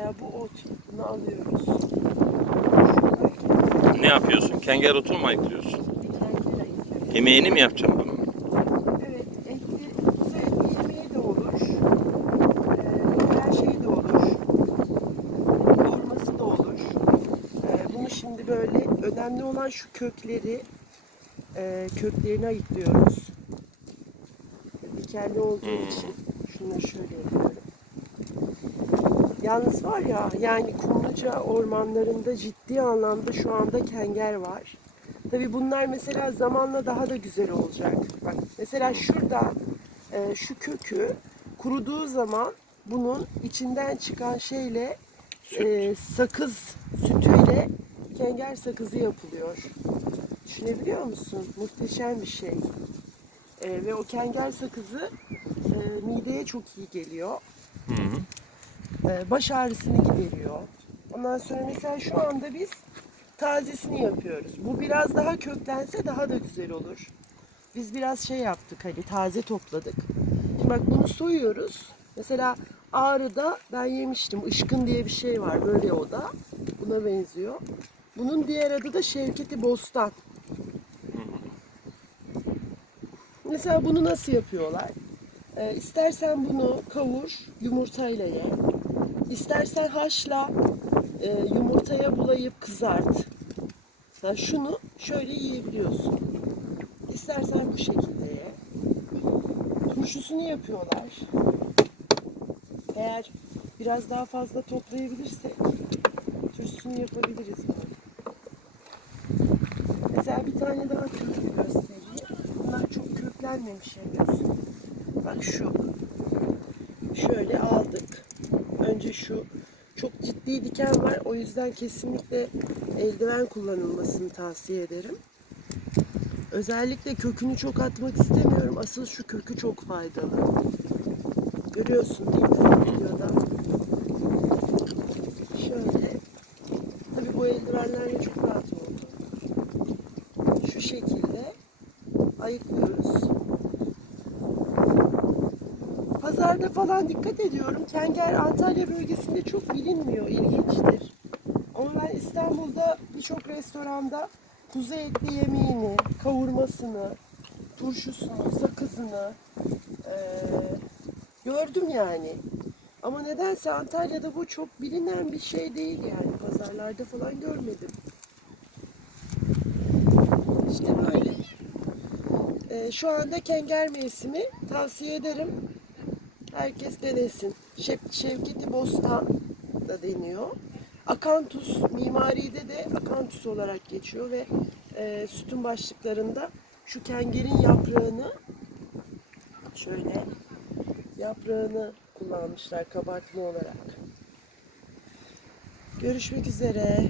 Mesela bu ot. Bunu alıyoruz. Ne yapıyorsun? Kenger otunu mu ayıklıyorsun? Yemeğini mi yapacaksın bunun? Evet, etli, etli yemeği de olur. Ee, her şey de olur. Kavurması da olur. Ee, bunu şimdi böyle önemli olan şu kökleri, e, köklerini ayıklıyoruz. Dikenli olduğu Hmm. için şunu şöyle yapıyorum. Yalnız var ya yani Kumluca ormanlarında ciddi anlamda şu anda kenger var. Tabi bunlar mesela zamanla daha da güzel olacak. Bak mesela şurada e, şu kökü kuruduğu zaman bunun içinden çıkan şeyle e, sakız sütüyle kenger sakızı yapılıyor. Düşünebiliyor musun? Muhteşem bir şey. E, ve o kenger sakızı e, mideye çok iyi geliyor. E, baş ağrısını gideriyor. Ondan sonra mesela şu anda biz tazesini yapıyoruz. Bu biraz daha köklense daha da güzel olur. Biz biraz şey yaptık hani taze topladık. Şimdi bak bunu soyuyoruz. Mesela Ağrı'da ben yemiştim. Işkın diye bir şey var böyle o da. Buna benziyor. Bunun diğer adı da Şevketi Bostan. Mesela bunu nasıl yapıyorlar? Ee, istersen bunu kavur, yumurtayla ye. İstersen haşla, e, yumurtaya bulayıp kızart. Ha, şunu şöyle yiyebiliyorsun. İstersen bu şekilde ye. Turşusunu yapıyorlar. Eğer biraz daha fazla toplayabilirsek turşusunu yapabiliriz. Mesela bir tane daha kökü göstereyim. Bunlar çok köklenmemiş henüz. Bak şu. Şöyle aldık. Önce şu çok ciddi diken var. O yüzden kesinlikle eldiven kullanılmasını tavsiye ederim. Özellikle kökünü çok atmak istemiyorum. Asıl şu kökü çok faydalı. Görüyorsun değil mi videoda? Şöyle. Tabii bu eldivenlerle çok rahat oldu. Şu şekilde ayıklıyoruz. Pazarda falan dikkat ediyorum. Kenger Antalya bölgesinde çok bilinmiyor. İlginçtir. Ama ben İstanbul'da birçok restoranda kuzu etli yemeğini, kavurmasını, turşusunu, sakızını eee, gördüm yani. Ama nedense Antalya'da bu çok bilinen bir şey değil yani. Pazarlarda falan görmedim. İşte böyle. Ee, şu anda kenger mevsimi tavsiye ederim. Herkes denesin. Şev- Şevketi Bostan da deniyor. Akantus, mimaride de akantus olarak geçiyor ve e, sütun başlıklarında şu kengerin yaprağını şöyle yaprağını kullanmışlar kabartma olarak. Görüşmek üzere.